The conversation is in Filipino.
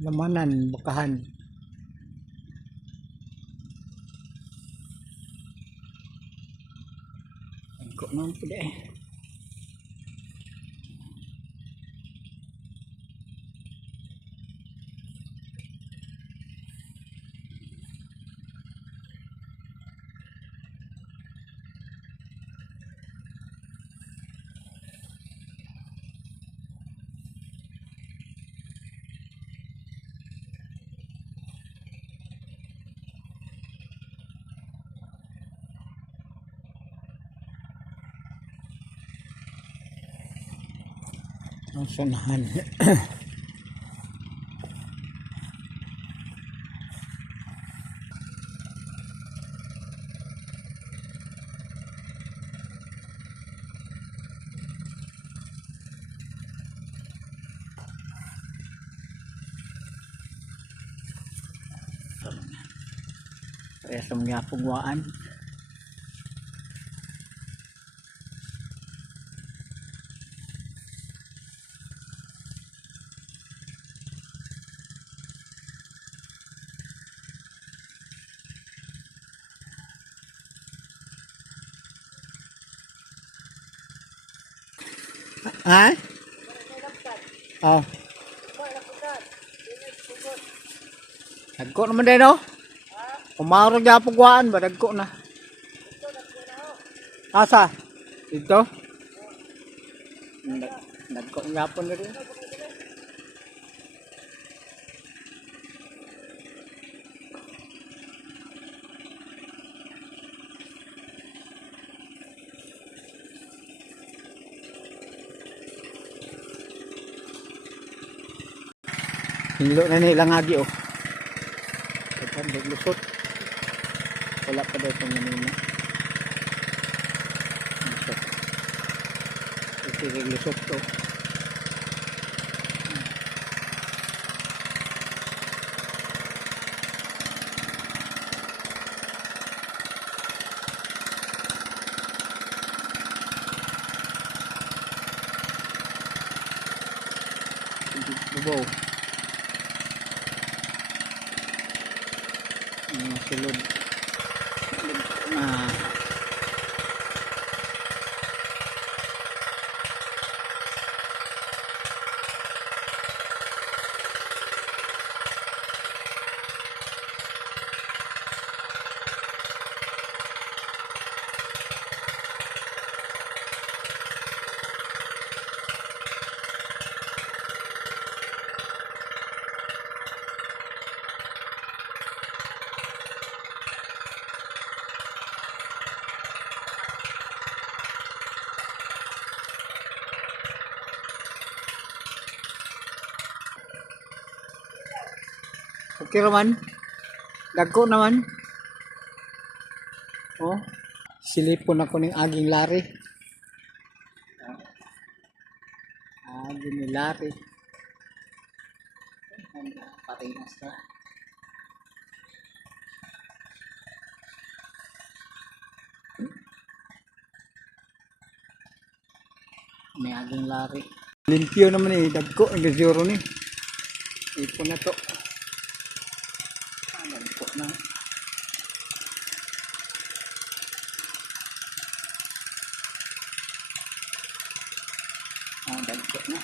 Lamanan, bakahan. Dagko naman pala eh. Ang sanahan. Kaya sa mga pugwaan. Ha? Oh. Dagko naman din no? Kumarog na pugwaan ba? Dagko na. Asa? Dito? Dagko nga po na rin. Hinlo na nilang agi oh. Pagkat lusot. Wala pa daw itong manina. Lusot. Ito lusot to. Bubaw. Sulod na okay naman. Dagko naman. Oh. Silipon ako ng aging lari. Aging ni lari. Patay na sa. May aging lari. Limpyo naman eh. Dagko. Ang zero ni. Ipon na to. Dagko na. Dagko na.